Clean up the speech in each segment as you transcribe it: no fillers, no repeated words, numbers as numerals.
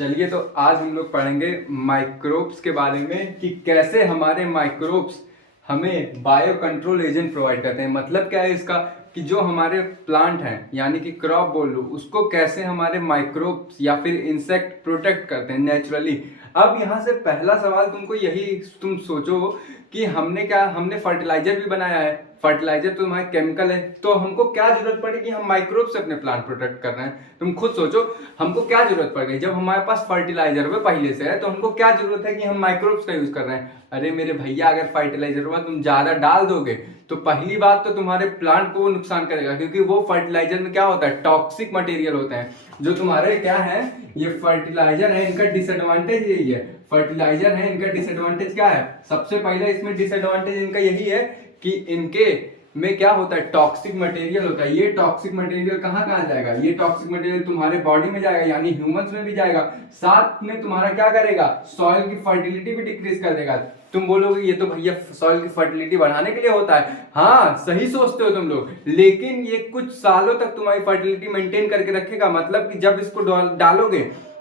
चलिए तो आज हम लोग पढ़ेंगे माइक्रोब्स के बारे में कि कैसे हमारे माइक्रोब्स हमें बायो कंट्रोल एजेंट प्रोवाइड करते हैं। मतलब क्या है इसका कि जो हमारे प्लांट हैं यानी कि क्रॉप बोल लो उसको कैसे हमारे माइक्रोब्स या फिर इंसेक्ट प्रोटेक्ट करते हैं नेचुरली। अब यहाँ से पहला सवाल तुमको यही तुम सोचो कि हमने फर्टिलाइजर भी बनाया है। फर्टिलाइजर तो हमारा केमिकल है, तो हमको क्या जरूरत पड़ी कि हम माइक्रोब से अपने प्लांट प्रोटेक्ट कर रहे हैं। तुम खुद सोचो हमको क्या जरूरत पड़ गई जब हमारे पास फर्टिलाइजर में पहले से है, तो हमको क्या जरूरत है कि हम माइक्रोब्स का यूज कर रहे हैं। अरे मेरे भैया, अगर फर्टिलाइजर में तुम ज्यादा डाल दोगे तो पहली बात तो तुम्हारे प्लांट को वो नुकसान करेगा, क्योंकि वो फर्टिलाइजर में क्या होता है, टॉक्सिक मटेरियल होते हैं जो तुम्हारे क्या है, ये फर्टिलाइजर है। इनका डिसएडवांटेज यही है, फर्टिलाइजर है इनका डिसएडवांटेज क्या है, सबसे पहले इसमें डिसएडवांटेज इनका यही है कि इनके में क्या होता है, टॉक्सिक मटेरियल होता है। ये टॉक्सिक मटेरियल कहाँ कहाँ जाएगा, ये टॉक्सिक मटेरियल तुम्हारे बॉडी में जाएगा यानी ह्यूमंस में भी जाएगा, साथ में तुम्हारा क्या करेगा, सॉइल की फर्टिलिटी भी डिक्रीज कर देगा। तुम बोलोगे ये तो भैया सॉइल की फर्टिलिटी बढ़ाने के लिए होता है। हाँ सही सोचते हो तुम लोग, लेकिन ये कुछ सालों तक तुम्हारी फर्टिलिटी मेंटेन करके रखेगा। मतलब कि जब इसको डालोगे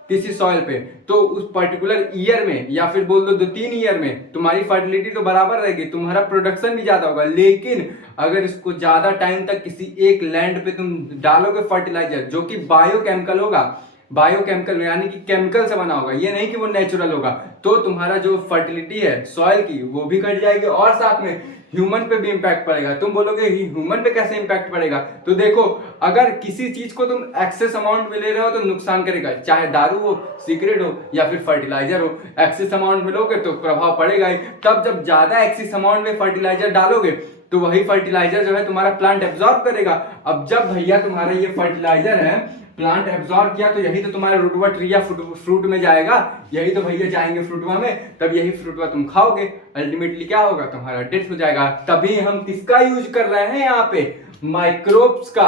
किसी सॉइल पे तो उस पर्टिकुलर ईयर में या फिर बोल दो 2-3 ईयर में तुम्हारी फर्टिलिटी तो बराबर रहेगी, तुम्हारा प्रोडक्शन भी ज्यादा होगा। लेकिन अगर इसको ज्यादा टाइम तक किसी एक लैंड पे तुम डालोगे फर्टिलाइजर जो कि बायोकेमिकल होगा, बायोकेमिकल यानी कि केमिकल से बना होगा, ये नहीं कि वो नेचुरल होगा, तो तुम्हारा जो फर्टिलिटी है सॉइल की वो भी घट जाएगी और साथ में ह्यूमन पे भी इंपैक्ट पड़ेगा। तुम बोलोगे ह्यूमन पे कैसे इंपैक्ट पड़ेगा, तो देखो अगर किसी चीज को तुम एक्सेस अमाउंट में ले रहे हो तो नुकसान करेगा, चाहे दारू हो, सिगरेट हो या फिर फर्टिलाइजर हो। एक्सेस अमाउंट में लोगे तो प्रभाव पड़ेगा ही। तब जब ज्यादा एक्सेस अमाउंट में फर्टिलाइजर डालोगे तो वही फर्टिलाइजर जो है तुम्हारा प्लांट एब्जॉर्ब करेगा। अब जब भैया तुम्हारा ये फर्टिलाइजर है प्लांट एब्जॉर्ब किया तो यही तो तुम्हारे रूटवा ट्री या फ्रूट में जाएगा, यही तो भैया जाएंगे फ्रूटवा में, तब यही फ्रूटवा तुम खाओगे, अल्टीमेटली क्या होगा, तुम्हारा डेथ हो जाएगा। तभी हम किसका यूज कर रहे हैं यहाँ पे, माइक्रोब्स का,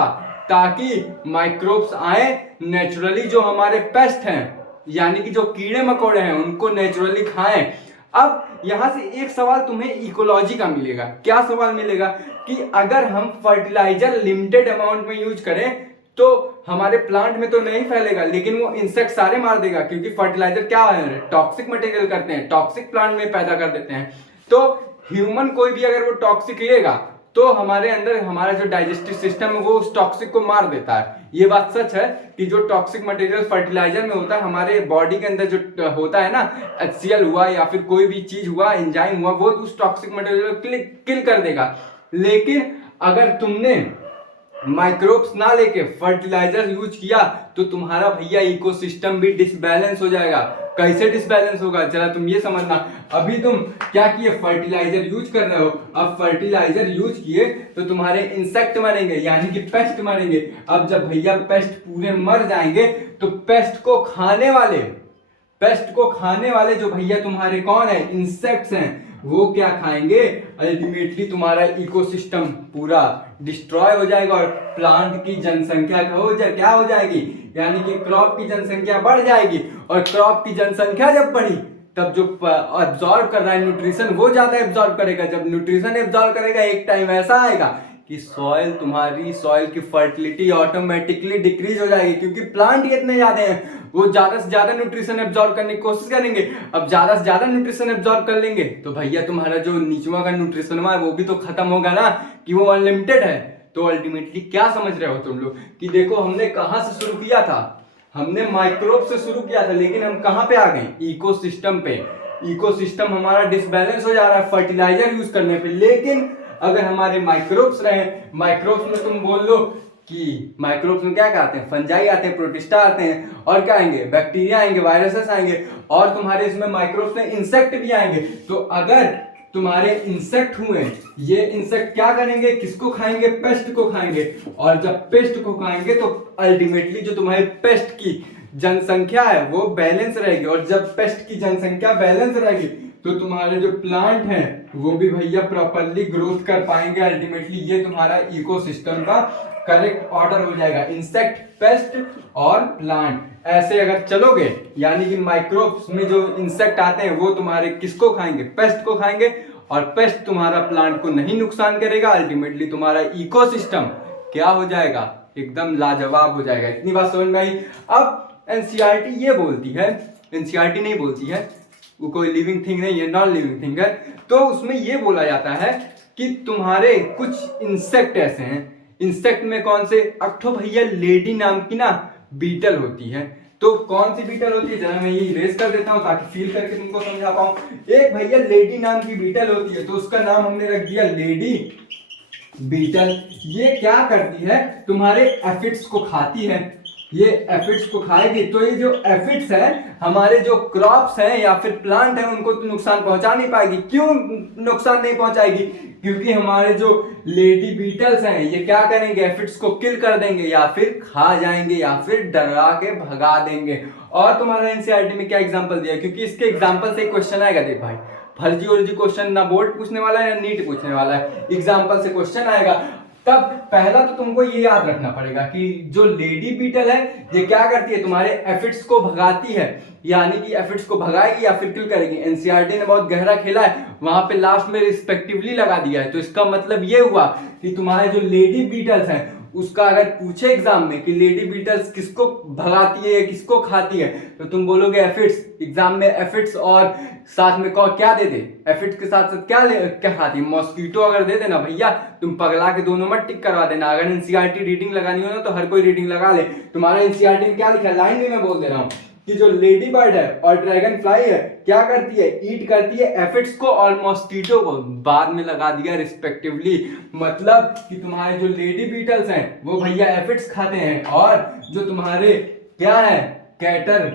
ताकि माइक्रोब्स आए नेचुरली, जो हमारे पेस्ट हैं यानी कि जो कीड़े मकोड़े हैं उनको नेचुरली खाएं। अब यहां से एक सवाल तुम्हें इकोलॉजी का मिलेगा। क्या सवाल मिलेगा कि अगर हम फर्टिलाइजर लिमिटेड अमाउंट में यूज करें तो हमारे प्लांट में तो नहीं फैलेगा, लेकिन वो इंसेक्ट सारे मार देगा, क्योंकि फर्टिलाइजर क्या है, टॉक्सिक मटेरियल करते हैं, टॉक्सिक प्लांट में पैदा कर देते हैं। तो ह्यूमन कोई भी अगर वो टॉक्सिक लेगा तो हमारे अंदर हमारा जो डाइजेस्टिव सिस्टम है वो उस टॉक्सिक को मार देता है। ये बात सच है कि जो टॉक्सिक मटेरियल फर्टिलाइजर में होता है हमारे बॉडी के अंदर जो होता है ना, HCl हुआ या फिर कोई भी चीज हुआ, एंजाइम हुआ, वो उस टॉक्सिक मटेरियल को किल कर देगा। लेकिन अगर तुमने माइक्रोब्स ना लेके फर्टिलाइजर यूज किया तो तुम्हारा भैया इकोसिस्टम भी डिसबैलेंस हो जाएगा। कैसे डिसबैलेंस होगा जरा तुम ये समझना। अभी तुम क्या किए, फर्टिलाइजर यूज कर रहे हो, अब फर्टिलाइजर यूज किए तो तुम्हारे इंसेक्ट मरेंगे यानी कि पेस्ट मरेंगे। अब जब भैया पेस्ट पूरे मर जाएंगे तो पेस्ट को खाने वाले जो भैया तुम्हारे कौन है, इंसेक्ट्स हैं, वो क्या खाएंगे, अल्टीमेटली तुम्हारा इकोसिस्टम पूरा डिस्ट्रॉय हो जाएगा और प्लांट की जनसंख्या क्या हो जाएगी, यानी कि क्रॉप की जनसंख्या बढ़ जाएगी। और क्रॉप की जनसंख्या जब बढ़ी तब जो एब्जॉर्ब कर रहा है न्यूट्रिशन वो ज्यादा एब्जॉर्ब करेगा। जब न्यूट्रिशन एब्जॉर्ब करेगा एक टाइम ऐसा आएगा कि तुम्हारी सॉइल की फर्टिलिटी ऑटोमेटिकली डिक्रीज हो जाएगी, क्योंकि प्लांट ही इतने ज्यादा हैं, वो ज्यादा से ज्यादा न्यूट्रिशन एब्जॉर्ब करने की कोशिश करेंगे। अब ज्यादा से ज्यादा न्यूट्रिशन एब्जॉर्ब कर लेंगे तो भैया तुम्हारा जो नीचवा का न्यूट्रिशन है वो भी तो खत्म होगा ना, कि वो अनलिमिटेड है। तो अल्टीमेटली क्या समझ रहे हो तुम लोग कि देखो हमने कहां से शुरू किया था, हमने माइक्रोब से शुरू किया था, लेकिन हम कहां पे आ गए, इकोसिस्टम पे। इकोसिस्टम हमारा डिसबैलेंस हो जा रहा है फर्टिलाइजर यूज करने पे। लेकिन अगर हमारे माइक्रोब्स रहे, माइक्रोब्स में तुम बोल लो कि माइक्रोब्स में क्या क्या आते हैं, फंजाई आते हैं, प्रोटिस्टा आते हैं, और क्या आएंगे, बैक्टीरिया आएंगे, वायरसेस आएंगे, और तुम्हारे इसमें माइक्रोब्स में इंसेक्ट भी आएंगे। तो अगर तुम्हारे इंसेक्ट हुए, ये इंसेक्ट क्या करेंगे, किसको खाएंगे, पेस्ट को खाएंगे। और जब पेस्ट को खाएंगे तो अल्टीमेटली जो तुम्हारे पेस्ट की जनसंख्या है वो बैलेंस रहेगी, और जब पेस्ट की जनसंख्या बैलेंस रहेगी तो तुम्हारे जो प्लांट हैं वो भी भैया प्रॉपरली ग्रोथ कर पाएंगे। अल्टीमेटली ये तुम्हारा इकोसिस्टम का करेक्ट ऑर्डर हो जाएगा, इंसेक्ट, पेस्ट और प्लांट। ऐसे अगर चलोगे यानी कि माइक्रोब्स में जो इंसेक्ट आते हैं वो तुम्हारे किसको खाएंगे, पेस्ट को खाएंगे, और पेस्ट तुम्हारा प्लांट को नहीं नुकसान करेगा। अल्टीमेटली तुम्हारा इकोसिस्टम क्या हो जाएगा, एकदम लाजवाब हो जाएगा। इतनी बात समझ में आई। अब एनसीईआरटी ये बोलती है, एनसीईआरटी नहीं बोलती है, वो कोई लिविंग थिंग नहीं है, नॉन लिविंग थिंग है। तो उसमें ये बोला जाता है कि तुम्हारे कुछ इंसेक्ट ऐसे हैं, इंसेक्ट में कौन से, अक्ठो भैया लेडी नाम की ना बीटल होती है। तो कौन सी बीटल होती है, जरा मैं ये इरेज कर देता हूँ ताकि फील करके तुमको समझा पाऊं। एक भैया लेडी नाम की बीटल होती है, तो उसका नाम हमने रख दिया लेडी बीटल। ये क्या करती है, तुम्हारे एफिड्स को खाती है, ये एफिड्स को खाएगी। तो ये जो एफिड्स है हमारे जो क्रॉप्स हैं या फिर प्लांट है उनको तो नुकसान पहुंचा नहीं पाएगी। क्यों नुकसान नहीं पहुंचाएगी, क्योंकि हमारे जो लेडी बीटल्स हैं ये क्या करेंगे, एफिड्स को किल कर देंगे या फिर खा जाएंगे या फिर डरा के भगा देंगे। और तुम्हारा एनसीईआरटी में क्या एग्जांपल दिया, क्योंकि इसके एग्जांपल से क्वेश्चन आएगा। देख भाई, फर्जी उर्जी क्वेश्चन ना बोर्ड पूछने वाला है ना नीट पूछने वाला है, एग्जांपल से क्वेश्चन आएगा। तब पहला तो तुमको ये याद रखना पड़ेगा कि जो लेडी बीटल है ये क्या करती है, तुम्हारे एफिड्स को भगाती है, यानी कि एफिड्स को भगाएगी या फिर किल करेगी। एनसीईआरटी ने बहुत गहरा खेला है, वहां पे लास्ट में रिस्पेक्टिवली लगा दिया है। तो इसका मतलब ये हुआ कि तुम्हारे जो लेडी बीटल्स हैं उसका अगर पूछे एग्जाम में कि लेडी बीटल्स किसको भगाती है या किसको खाती है, तो तुम बोलोगे एफिड्स। एग्जाम में एफिड्स और साथ में क्या दे दे, एफिड्स के साथ साथ क्या खाती है, मॉस्किटो अगर दे देना भैया तुम पगला के दोनों मत टिक करवा देना। अगर एनसीईआरटी रीडिंग लगानी हो ना तो हर कोई रीडिंग लगा ले। तुम्हारा एनसीईआरटी में क्या लिखा है, लाइन भी मैं बोल दे रहा हूँ कि जो लेडी बर्ड है और ड्रैगन फ्लाई है क्या करती है, ईट करती है एफिड्स को और मॉस्किटो को, बाद में लगा दिया रिस्पेक्टिवली। मतलब कि तुम्हारे जो लेडी बीटल्स हैं वो भैया एफिड्स खाते हैं, और जो तुम्हारे क्या है कैटर,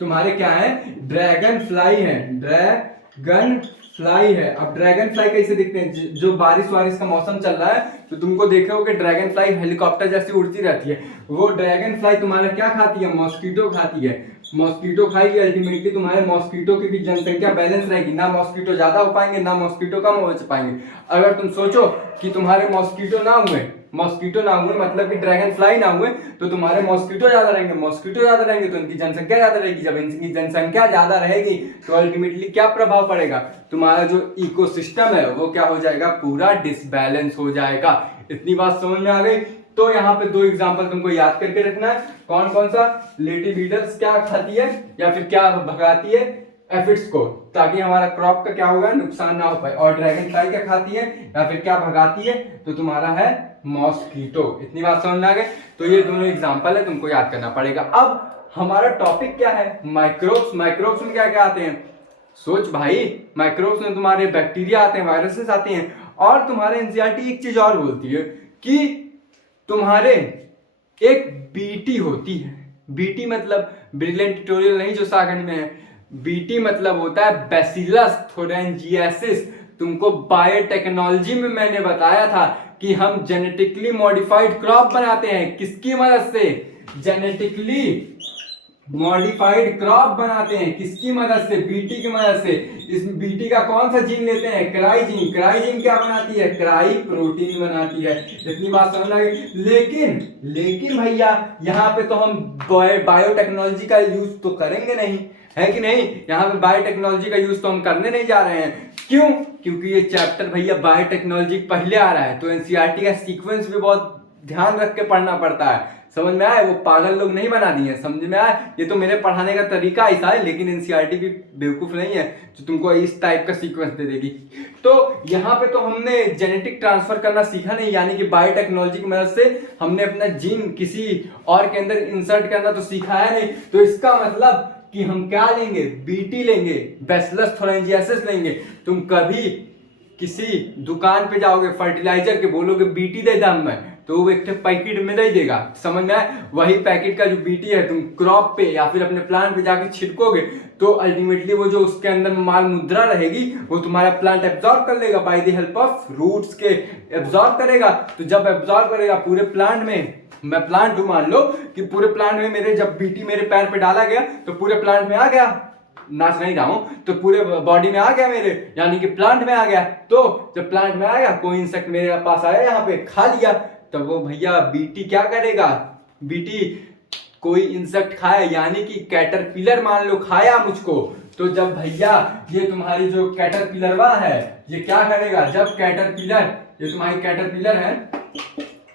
तुम्हारे क्या है ड्रैगन फ्लाई है, ड्रैगन फ्लाई है। अब ड्रैगन फ्लाई कैसे दिखते हैं, जो बारिश वारिश का मौसम चल रहा है तो तुमको देखे हो कि ड्रैगन फ्लाई हेलीकॉप्टर जैसी उड़ती रहती है। वो ड्रैगन फ्लाई तुम्हारा क्या खाती है, मॉस्किटो खाती है। मॉस्किटो खाएगी, अल्टीमेटली तुम्हारे मॉस्किटो की भी जनसंख्या बैलेंस रहेगी, ना मॉस्किटो ज्यादा हो पाएंगे ना मॉस्किटो कम हो पाएंगे। अगर तुम सोचो कि तुम्हारे मॉस्किटो ना हुए मतलब कि ड्रैगन फ्लाई ना हुए तो तुम्हारे मॉस्किटो ज्यादा रहेंगे तो इनकी जनसंख्या ज्यादा रहेगी। जब इनकी जनसंख्या ज्यादा रहेगी तो अल्टीमेटली क्या प्रभाव पड़ेगा, तुम्हारा जो इकोसिस्टम है वो क्या हो जाएगा, पूरा डिसबैलेंस हो जाएगा। इतनी बात समझ में आ गई। तो यहाँ पे दो एग्जांपल तुमको याद करके रखना है, कौन कौन सा, लेडी बीटल्स क्या खाती है या फिर क्या भगाती है एफिड्स को, ताकि हमारा क्रॉप का क्या होगा, नुकसान ना हो पाए। और ड्रैगन फ्लाई क्या खाती है या फिर क्या भगाती है, तो तुम्हारा है मॉस्किटो। इतनी बात समझ में आ गई। तो ये दोनों एग्जांपल है, तुमको याद करना पड़ेगा। अब हमारा टॉपिक क्या है, माइक्रोब्स। माइक्रोब्स में क्या क्या आते हैं, सोच भाई, माइक्रोब्स में तुम्हारे बैक्टीरिया आते हैं, वायरसेस आते हैं। और तुम्हारे एनसीईआरटी एक चीज और बोलती है कि तुम्हारे एक बीटी होती है, बीटी मतलब ब्रिलियंट ट्यूटोरियल नहीं जो सागन में है, बीटी मतलब होता है बैसिलस थोरेंजिएसिस। तुमको बायोटेक्नोलॉजी में मैंने बताया था कि हम जेनेटिकली मॉडिफाइड क्रॉप बनाते हैं, किसकी मदद से, जेनेटिकली मॉडिफाइड क्रॉप बनाते हैं, किसकी मदद से, बीटी की मदद से। इस बीटी का कौन सा जीन लेते हैं, क्राइजीन। क्राइजीन क्या बनाती है, क्राई प्रोटीन बनाती है। इतनी बात समझ आ गई। लेकिन भैया यहाँ पे तो हम बायोटेक्नोलॉजी का यूज तो करेंगे नहीं, है कि नहीं। यहाँ पे बायोटेक्नोलॉजी का यूज तो हम करने नहीं जा रहे हैं। क्यों, क्योंकि ये चैप्टर भैया बायोटेक्नोलॉजी पहले आ रहा है, तो एनसीईआरटी का सीक्वेंस भी बहुत ध्यान रख के पढ़ना पड़ता है। समझ में आए, वो पागल लोग नहीं बना दिए, समझ में आए। ये तो मेरे पढ़ाने का तरीका ऐसा है, लेकिन एनसीईआरटी भी बेवकूफ नहीं है जो तुमको इस टाइप का सीक्वेंस दे देगी। तो यहाँ पे तो हमने जेनेटिक ट्रांसफर करना सीखा नहीं, यानी कि बायोटेक्नोलॉजी की मदद से हमने अपना जीन किसी और के अंदर इंसर्ट करना तो सीखा है नहीं। तो इसका मतलब कि हम क्या लेंगे, बीटी लेंगे, बैसिलस थोरेंजिएसिस लेंगे। तुम कभी किसी दुकान पे जाओगे फर्टिलाइजर के, बोलोगे बीटी दे दाम में, तो वो एक पैकेट में दे देगा, समझ में आए। वही पैकेट का जो बीटी है तुम क्रॉप पे या फिर अपने प्लांट पे जाके छिड़कोगे तो अल्टीमेटली वो जो उसके अंदर माल मुद्रा रहेगी वो तुम्हारा प्लांट एब्जॉर्ब कर लेगा, by the help of roots के एब्जॉर्ब करेगा। तो जब एब्जॉर्ब करेगा पूरे प्लांट में, मैं प्लांट हूं, मान लो कि पूरे प्लांट में मेरे जब बीटी मेरे पैर पे डाला गया तो पूरे प्लांट में आ गया, नाच नहीं रहा हूं, तो पूरे बॉडी में आ गया मेरे, यानी कि प्लांट में आ गया। तो जब प्लांट में आ गया, कोई इंसेक्ट मेरे पास आया, यहाँ पे खा लिया, तब वो भैया बीटी क्या करेगा, बीटी कोई इंसेक्ट खाया, यानी कि कैटरपिलर मान लो खाया मुझको, तो जब भैया ये तुम्हारी जो कैटरपिलरवा है ये क्या करेगा, जब कैटरपिलर, ये तुम्हारी कैटरपिलर है,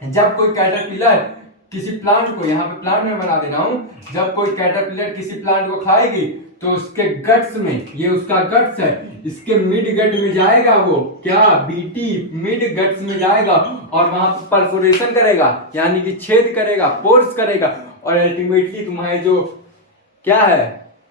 जब कोई कैटरपिलर किसी प्लांट को, यहाँ पे प्लांट में बना दे रहा हूँ, जब कोई कैटरपिलर किसी प्लांट को खाएगी तो उसके गट्स में, ये उसका गट्स है, इसके मिड गट में जाएगा, वो क्या बीटी मिड गट्स में जाएगा और वहां पर परफोरेशन करेगा, यानी कि छेद करेगा, पोर्स करेगा, और अल्टीमेटली तुम्हारे जो क्या है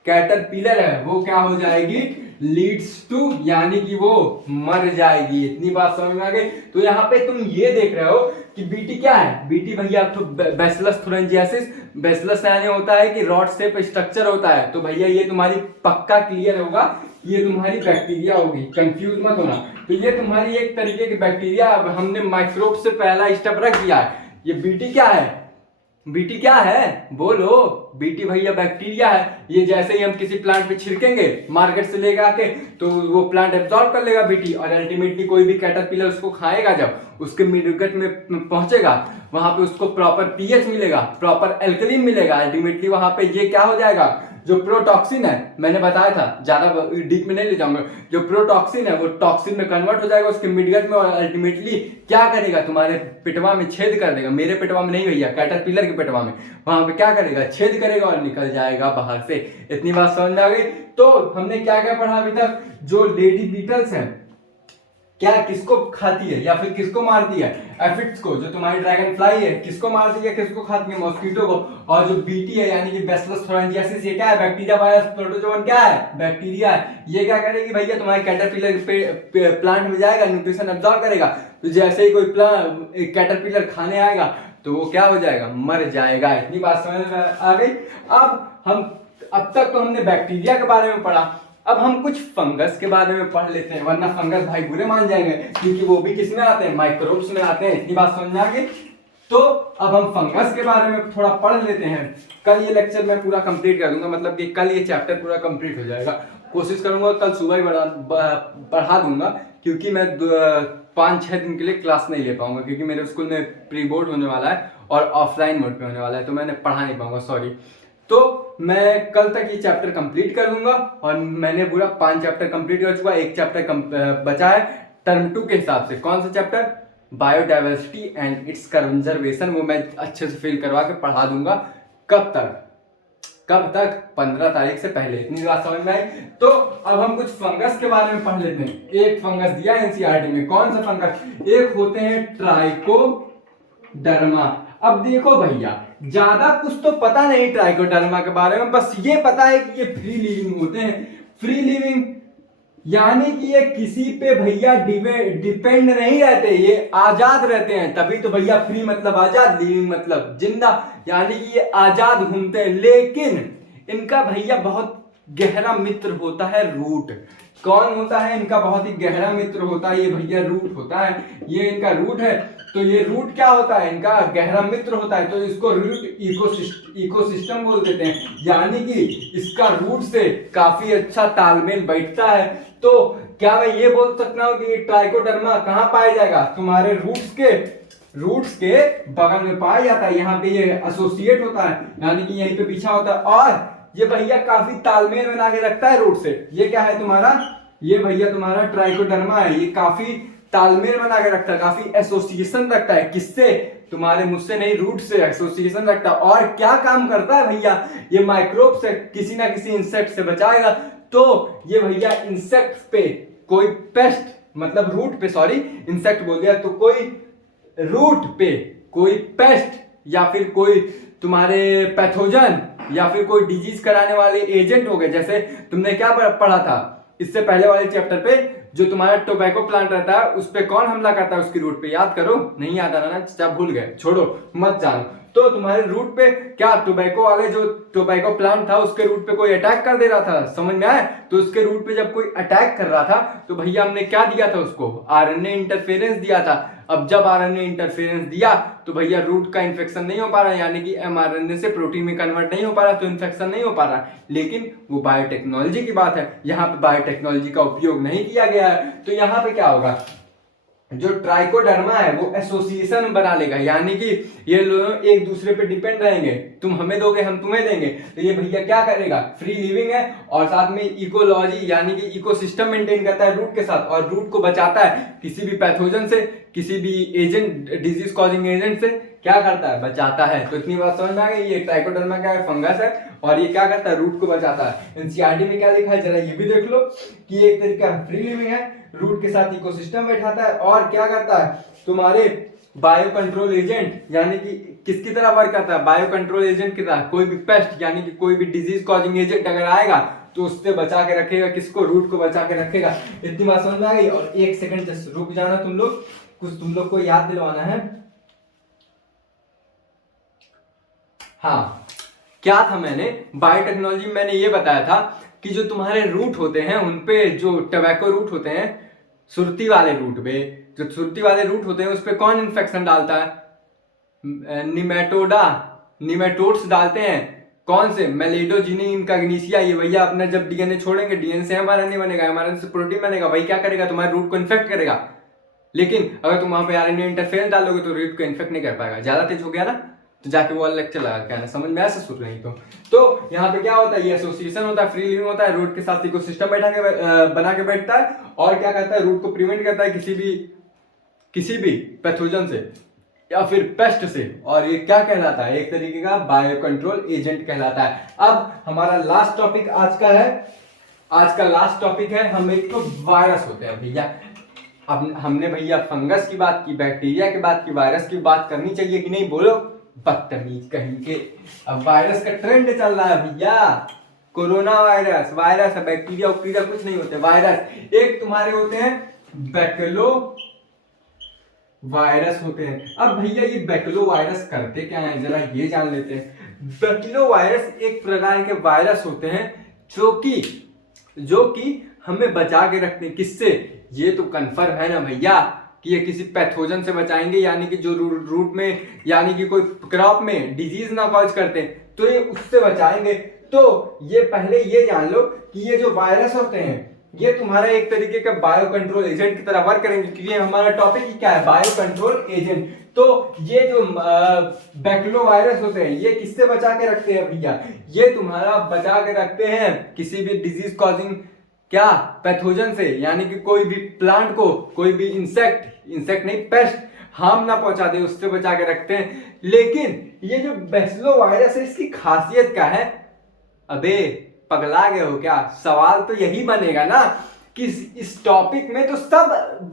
कैटरपिलर है वो क्या हो जाएगी, लीड्स टू, यानी कि वो मर जाएगी। इतनी बात समझ में आ गई। तो यहाँ पे तुम ये देख रहे हो कि बीटी क्या है, बीटी भैया तो बैसिलस थुरिंजियसिस, बैसिलस यानी होता है कि रॉड शेप स्ट्रक्चर होता है, तो भैया ये तुम्हारी पक्का क्लियर होगा, ये तुम्हारी बैक्टीरिया होगी, कंफ्यूज मत होना। तो ये तुम्हारी एक तरीके की बैक्टीरिया, अब हमने माइक्रोब से पहला स्टेप रख दिया है। ये बीटी क्या है, बीटी क्या है बोलो, बीटी भैया बैक्टीरिया है। ये जैसे ही हम किसी प्लांट पे छिड़केंगे मार्केट से लेकर आके, तो वो प्लांट एब्जॉर्ब कर लेगा बीटी, और अल्टीमेटली कोई भी कैटरपिलर उसको खाएगा, जब उसके मिडगट में पहुंचेगा वहां पे उसको प्रॉपर पीएच मिलेगा, प्रॉपर एल्कलीन मिलेगा, अल्टीमेटली वहां पे ये क्या हो जाएगा, जो प्रोटॉक्सिन है, मैंने बताया था, ज्यादा डीप में नहीं ले जाऊंगा, जो प्रोटॉक्सिन है वो टॉक्सिन में कन्वर्ट हो जाएगा उसके मिडगट में, और अल्टीमेटली क्या करेगा, तुम्हारे पेटवा में छेद कर देगा, मेरे पेटवा में नहीं भैया, कैटरपिलर के पेटवा में, वहां पे क्या करेगा, छेद करेगा और निकल जाएगा बाहर से। इतनी बात समझ में आ गई। तो हमने क्या क्या पढ़ा अभी तक, जो लेडी बीटल्स हैं क्या किसको खाती है या फिर किसको मारती है, एफिड्स को, जो तुम्हारी ड्रैगन फ्लाई है किसको मारती है, किसको खाती है, मॉस्किटो को, और जो बीटी है यानी कि बैसिलस थुरिंजियसिस, ये क्या है, बैक्टीरिया वायरस प्रोटोजोवन क्या है, बैक्टीरिया है। ये क्या करेगी भैया, तुम्हारे कैटरपिलर प्लांट में जाएगा, न्यूट्रिशन अब्सॉर्ब करेगा, तो जैसे ही कोई कैटरपिलर खाने आएगा तो वो क्या हो जाएगा, मर जाएगा। इतनी बात समझ में आ गई। अब तक तो हमने बैक्टीरिया के बारे में पढ़ा, अब हम कुछ फंगस के बारे में पढ़ लेते हैं, वरना फंगस भाई बुरे मान जाएंगे, क्योंकि वो भी किसमें आते हैं, माइक्रोब्स में आते हैं। इतनी बात समझ में आ गई। तो अब हम फंगस के बारे में थोड़ा पढ़ लेते हैं। कल ये लेक्चर मैं पूरा कंप्लीट कर दूंगा, मतलब कि कल ये चैप्टर पूरा कंप्लीट हो जाएगा, कोशिश करूंगा कल सुबह ही पढ़ा दूंगा, क्योंकि मैं 5-6 दिन के लिए क्लास नहीं ले पाऊंगा, क्योंकि मेरे स्कूल में प्री बोर्ड होने वाला है और ऑफलाइन मोड पे होने वाला है, तो मैंने पढ़ा नहीं पाऊंगा, सॉरी। तो मैं कल तक ये चैप्टर कंप्लीट कर दूंगा, और मैंने पूरा 5 चैप्टर कंप्लीट कर चुका, एक चैप्टर बचा है टर्म 2 के हिसाब से। कौन सा chapter, biodiversity and it's conservation, वो मैं अच्छे से फिल करवा के पढ़ा दूंगा। कब तक 15 तारीख से पहले। इतनी बात समझ में आई। तो अब हम कुछ फंगस के बारे में पढ़ लेते हैं। एक फंगस दिया एनसीईआरटी में, कौन सा फंगस, एक होते हैं ट्राइकोडर्मा। अब देखो भैया, ज्यादा कुछ तो पता नहीं ट्राइकोडर्मा के बारे में, बस ये पता है कि ये फ्री लिविंग होते हैं। फ्री लिविंग यानी कि ये किसी पे भैया डिपेंड नहीं रहते, ये आजाद रहते हैं, तभी तो भैया फ्री मतलब आजाद, लिविंग मतलब जिंदा, यानी कि ये आजाद घूमते हैं। लेकिन इनका भैया बहुत गहरा मित्र होता है रूट। कौन होता है इनका बहुत ही गहरा मित्र होता है, ये भैया रूट होता है, ये इनका रूट है। तो ये रूट क्या होता है, इनका गहरा मित्र होता है, तो इसको रूट इकोसिस्टम बोल देते हैं, यानी कि इसका रूट से काफी अच्छा तालमेल बैठता है। तो क्या मैं ये बोल सकता हूँ कि ट्राइकोडर्मा कहाँ पाया जाएगा, तुम्हारे रूट्स के बगल में पाया जाता है, यहाँ पे ये एसोसिएट होता है, यानी कि यहीं पे पीछा होता है, और ये भैया काफी तालमेल बना के रखता है रूट से। ये क्या है तुम्हारा, ये भैया तुम्हारा ट्राइकोडर्मा है, ये काफी तालमेल बना के रखता है, काफी एसोसिएशन रखता है, किससे, तुम्हारे मुझसे नहीं, रूट से एसोसिएशन रखता है। और क्या काम करता है भैया, ये माइक्रोब से किसी ना किसी इंसेक्ट से बचाएगा। तो ये भैया इंसेक्ट पे कोई पेस्ट, मतलब रूट पे, सॉरी इंसेक्ट बोल दिया, तो कोई रूट पे कोई पेस्ट या फिर कोई तुम्हारे पैथोजन या फिर कोई डिजीज कराने वाले एजेंट हो गए। जैसे तुमने क्या पढ़ा था इससे पहले वाले चैप्टर पे, जो तुम्हारा टोबैको प्लांट रहता है उस पे कौन हमला करता है, उसकी रूट पे, याद करो, नहीं याद आ रहा ना, भूल गए, छोड़ो मत जानो। तो तुम्हारे रूट पे क्या टोबैको वाले, जो टोबैको प्लांट था उसके रूट पे कोई अटैक कर दे रहा था, समझ में आया। तो उसके रूट पे जब कोई अटैक कर रहा था तो भैया हमने क्या दिया था उसको, आरएनए इंटरफेरेंस दिया था। अब जब आरएनए इंटरफेरेंस दिया तो भैया रूट का इन्फेक्शन नहीं हो पा रहा, यानी कि एमआरएनए से प्रोटीन में कन्वर्ट नहीं हो पा रहा, तो इन्फेक्शन नहीं हो पा रहा। लेकिन वो बायोटेक्नोलॉजी की बात है, यहाँ पे बायोटेक्नोलॉजी का उपयोग नहीं किया गया है। तो यहाँ पे क्या होगा, जो ट्राइकोडर्मा है वो एसोसिएशन बना लेगा, यानी कि ये लोग एक दूसरे पे डिपेंड रहेंगे, तुम हमें दोगे हम तुम्हें देंगे। तो ये भैया क्या करेगा, फ्री लिविंग है और साथ में इकोलॉजी यानी कि इकोसिस्टम मेंटेन करता है रूट के साथ, और रूट को बचाता है किसी भी पैथोजन से, किसी भी एजेंट, डिजीज कॉजिंग एजेंट से, क्या करता है, बचाता है। तो इतनी बात समझ में आ गई। ये ट्राइकोडर्मा क्या है, फंगस है, और ये क्या करता है, रूट को बचाता है। एनसीईआरटी में क्या लिखा है जरा ये भी देख लो कि एक तरीका फ्री लिविंग है, रूट के साथ इकोसिस्टम बैठाता है, और क्या करता है, तुम्हारे बायो कंट्रोल एजेंट यानी कि किसकी तरह वर्क करता है, बायो कंट्रोल एजेंट की तरह। कोई भी पेस्ट यानी कि कोई भी डिजीज कॉजिंग एजेंट अगर आएगा तो उससे बचा के रखेगा, किसको, रूट को बचा के रखेगा। इतनी बात समझ में आ गई। और एक सेकंड जस्ट रुक जाना तुम लोग, कुछ तुम लोग को याद दिलवाना है। हाँ, क्या था, मैंने बायोटेक्नोलॉजी में मैंने ये बताया था कि जो तुम्हारे रूट होते हैं उनपे, जो टबैको रूट होते हैं, सुरती वाले रूट पे, जो सुरती वाले रूट होते हैं उस पे कौन इन्फेक्शन डालता है, निमेटोड्स डालते हैं। कौन से, मेलिडोजिनी इनकॉग्निशिया। ये भैया अपना जब डीएनए छोड़ेंगे, डीएनए से हमारा नहीं बनेगा, हमारे से प्रोटीन बनेगा, वही क्या करेगा, तुम्हारे रूट को इन्फेक्ट करेगा। लेकिन अगर तुम वहां पे आरएनए इंटरफेरेंस डालोगे तो रूट को इन्फेक्ट नहीं कर पाएगा। ज्यादा तेज हो गया ना, तो जाके वो वाला लेक्चर लगा के आना, समझ में ऐसा सुन रही। तो यहाँ पे क्या होता है, ये एसोसिएशन होता है, फ्री लिविंग होता है, रूट के साथ इकोसिस्टम बना के बैठता है, और क्या करता है, रूट को प्रिवेंट करता है किसी भी पैथोजन से या फिर पेस्ट से। और ये क्या कहलाता है, एक तरीके का बायो कंट्रोल एजेंट कहलाता है। अब हमारा लास्ट टॉपिक आज का लास्ट टॉपिक है, हम एक तो वायरस होते हैं भैया। अब हमने भैया फंगस की बात की, बैक्टीरिया की बात की, वायरस की बात करनी चाहिए कि नहीं, बोलो बदतमीज कहीं के। अब वायरस का ट्रेंड चल रहा है भैया, कोरोना वायरस है, बैक्टीरिया उक्टीरिया कुछ नहीं होते, वायरस। एक तुम्हारे होते हैं बैक्लो वायरस होते हैं। अब भैया ये बैक्लो वायरस करते क्या है, जरा ये जान लेते हैं। बैक्लो वायरस एक प्रकार के वायरस होते हैं जो कि हमें बचा के रखते हैं, किससे, ये तो कन्फर्म है ना भैया कि ये किसी पैथोजन से बचाएंगे, यानी कि जो रूट में यानी कि कोई क्रॉप में डिजीज ना कॉज करते, तो ये उससे बचाएंगे। तो ये पहले ये जान लो कि ये जो वायरस होते हैं ये तुम्हारा एक तरीके का बायो कंट्रोल एजेंट की तरह वर्क करेंगे, क्योंकि हमारा टॉपिक ही क्या है, बायो कंट्रोल एजेंट। तो ये जो बैक्लो वायरस होते हैं ये किससे बचा के रखते हैं भैया, ये तुम्हारा बचा के रखते हैं किसी भी डिजीज कॉजिंग क्या, पैथोजन से, यानी कि कोई भी प्लांट को, कोई भी इंसेक्ट नहीं, पेस्ट हार्म ना पहुंचा दे, उससे बचा के रखते हैं। लेकिन ये जो बैक्लो वायरस है इसकी खासियत क्या है, अबे पगला गए हो क्या, सवाल तो यही बनेगा ना कि इस टॉपिक में तो सब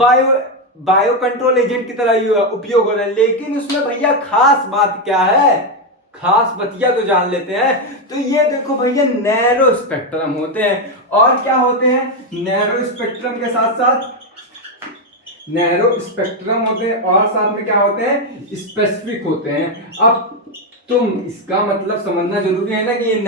बायो कंट्रोल एजेंट की तरह उपयोग हो रहा है, लेकिन उसमें भैया खास बात क्या है, खास बतिया तो जान लेते हैं। तो ये देखो भैया नैरो स्पेक्ट्रम होते हैं, और क्या होते हैं, नैरो स्पेक्ट्रम के साथ साथ नैरो स्पेक्ट्रम होते हैं, और साथ में क्या होते हैं, स्पेसिफिक होते हैं। अब तुम इसका मतलब समझना जरूरी है ना कि ये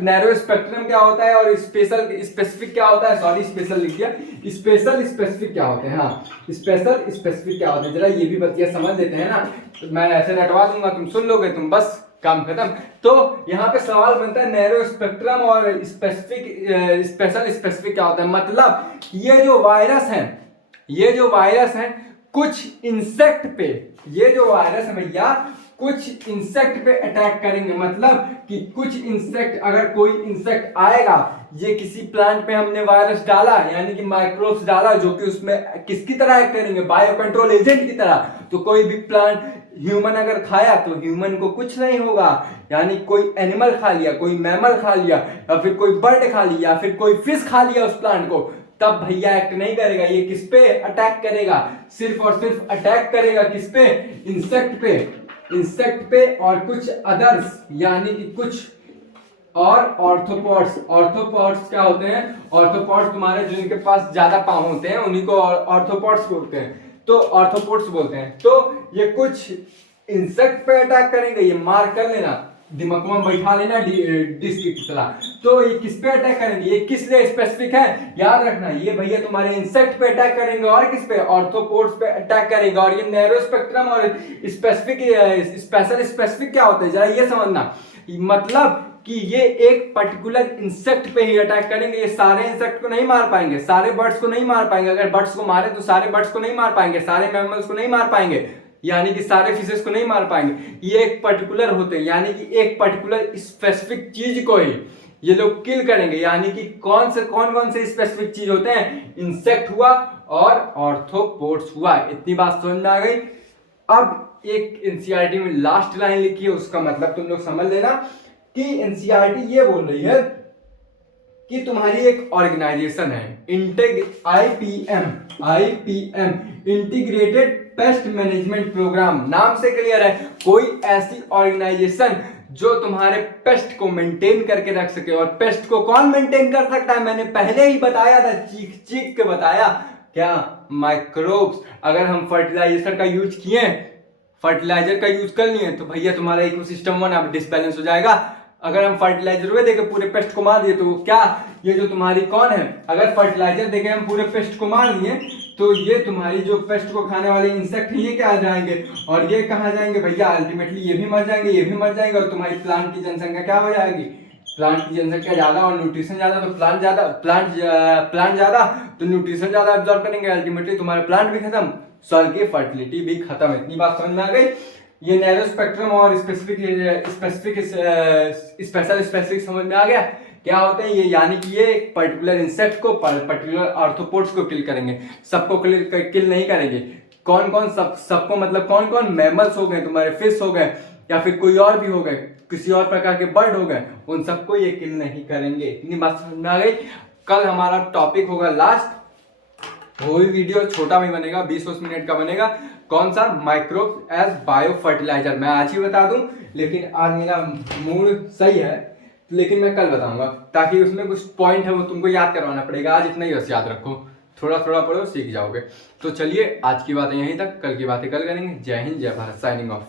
नैरो स्पेक्ट्रम क्या होता है और स्पेसिफिक क्या होता है, सॉरी स्पेशल लिख दिया, स्पेशल स्पेसिफिक क्या होते हैं। हाँ, स्पेशल स्पेसिफिक क्या होते हैं, जरा ये भी बतिया समझ लेते हैं ना, तो मैं ऐसे रटवा दूंगा, तुम सुन लोगे, तुम बस काम खत्म। तो यहाँ पे सवाल बनता है नैरो स्पेक्ट्रम और स्पेशल स्पेसिफिक क्या होता है। मतलब ये जो वायरस है कुछ इंसेक्ट पे, ये जो वायरस है भैया कुछ इंसेक्ट पे अटैक करेंगे। मतलब कि कुछ इंसेक्ट, अगर कोई इंसेक्ट आएगा, ये किसी प्लांट पे हमने वायरस डाला यानी कि माइक्रोब्स डाला, जो कि उसमें किसकी तरह एक्ट करेंगे, बायो कंट्रोल एजेंट की तरह। तो कोई भी प्लांट ह्यूमन अगर खाया तो ह्यूमन को कुछ नहीं होगा, यानी कोई एनिमल खा लिया, कोई मैमल खा लिया, या फिर कोई बर्ड खा लिया, या फिर कोई फिश खा लिया उस प्लांट को, तब भैया एक्ट नहीं करेगा। ये किस पे अटैक करेगा, सिर्फ और सिर्फ अटैक करेगा किस पे, इंसेक्ट पे और कुछ अदर्स यानी कि कुछ और ऑर्थोपॉड्स क्या होते हैं, ऑर्थोपॉड्स तुम्हारे जो इनके पास ज्यादा पांव होते हैं उन्हीं को ऑर्थोपॉड्स बोलते हैं, तो ऑर्थोपॉड्स बोलते हैं। तो ये कुछ इंसेक्ट पे अटैक करेंगे, ये मार्क कर लेना, दिमाग में बैठा लेना डिस्क की तरह। तो ये किस पे अटैक करेंगे, ये किस लिए स्पेसिफिक है, याद रखना, ये भैया तुम्हारे इंसेक्ट पे अटैक करेंगे और किस पे, ऑर्थोपोड्स पे अटैक करेंगे। और ये नैरो स्पेक्ट्रम और स्पेशल स्पेसिफिक क्या होता है, जरा ये समझना। मतलब कि ये एक पर्टिकुलर इंसेक्ट पे ही अटैक करेंगे, ये सारे इंसेक्ट को नहीं मार पाएंगे, सारे बर्ड्स को नहीं मार पाएंगे। अगर बर्ड्स को मारे तो सारे बर्ड्स को नहीं मार पाएंगे, सारे मैमल्स को नहीं मार पाएंगे, यानी कि सारे फिशेस को नहीं मार पाएंगे। ये एक पर्टिकुलर होते हैं, यानी कि एक पर्टिकुलर स्पेसिफिक चीज को ही ये लोग किल करेंगे। यानी कि कौन कौन से स्पेसिफिक चीज होते हैं, इंसेक्ट हुआ और ऑर्थोपोड्स हुआ। इतनी बात समझ में आ गई। अब एक एनसीईआरटी में लास्ट लाइन लिखी है, उसका मतलब तुम लोग समझ लेना कि एनसीईआरटी ये बोल रही है कि तुम्हारी एक ऑर्गेनाइजेशन है IPM integrated pest management programme, नाम से क्लियर है, कोई ऐसी ऑर्गेनाइजेशन जो तुम्हारे पेस्ट को मेंटेन करके रख सके। और पेस्ट को कौन मेंटेन कर सकता है, मैंने पहले ही बताया था, चीख चीख के बताया, क्या, माइक्रोब्स। अगर हम फर्टिलाइजेशन का यूज किए, फर्टिलाइजर का यूज कर लिए तो भैया तुम्हारा इकोसिस्टम वन अब डिसबैलेंस हो जाएगा। अगर हम फर्टिलाइजर वे देके पूरे पेस्ट को मार दिए तो क्या, ये जो तुम्हारी कौन है, अगर फर्टिलाइजर देके हम पूरे पेस्ट को मार दिए तो ये तुम्हारी जो पेस्ट को खाने वाले इंसेक्ट ये क्या आ जाएंगे, और ये कहाँ जाएंगे भैया, अल्टीमेटली ये भी मर जाएंगे, ये भी मर जाएंगे, और तुम्हारी प्लांट की जनसंख्या क्या हो जाएगी, प्लांट की जनसंख्या ज्यादा और न्यूट्रिशन ज्यादा, तो प्लांट ज्यादा तो न्यूट्रिशन ज्यादा एब्जॉर्ब करेंगे, अल्टीमेटली तुम्हारे प्लांट भी खत्म, सॉइल की फर्टिलिटी भी खत्म। इतनी बात समझ में आ गई। ये नैरो स्पेक्ट्रम और स्पेसिफिक समझ में आ गया क्या होते हैं ये, यानी कि ये एक पर्टिकुलर इंसेक्ट को, पर्टिकुलर आर्थ्रोपोड्स को किल करेंगे, सबको किल नहीं करेंगे। कौन कौन सबको मतलब कौन कौन मैमल्स हो गए तुम्हारे, फिश हो गए या फिर कोई और भी हो गए, किसी और प्रकार के बर्ड हो गए, उन सबको ये किल नहीं करेंगे। इतनी बात समझ में आ गई। कल हमारा टॉपिक होगा लास्ट, वो भी वीडियो छोटा भी बनेगा, 20-20 मिनट का बनेगा, कौन सा, माइक्रोब्स एज बायो फर्टिलाइजर। मैं आज ही बता दूं, लेकिन आज मेरा मूड सही है, लेकिन मैं कल बताऊंगा, ताकि उसमें कुछ पॉइंट है वो तुमको याद करवाना पड़ेगा। आज इतना ही बस याद रखो, थोड़ा थोड़ा पढ़ो, सीख जाओगे। तो चलिए आज की बातें यहीं तक, कल की बातें कल करेंगे। जय हिंद, जय भारत, साइनिंग ऑफ।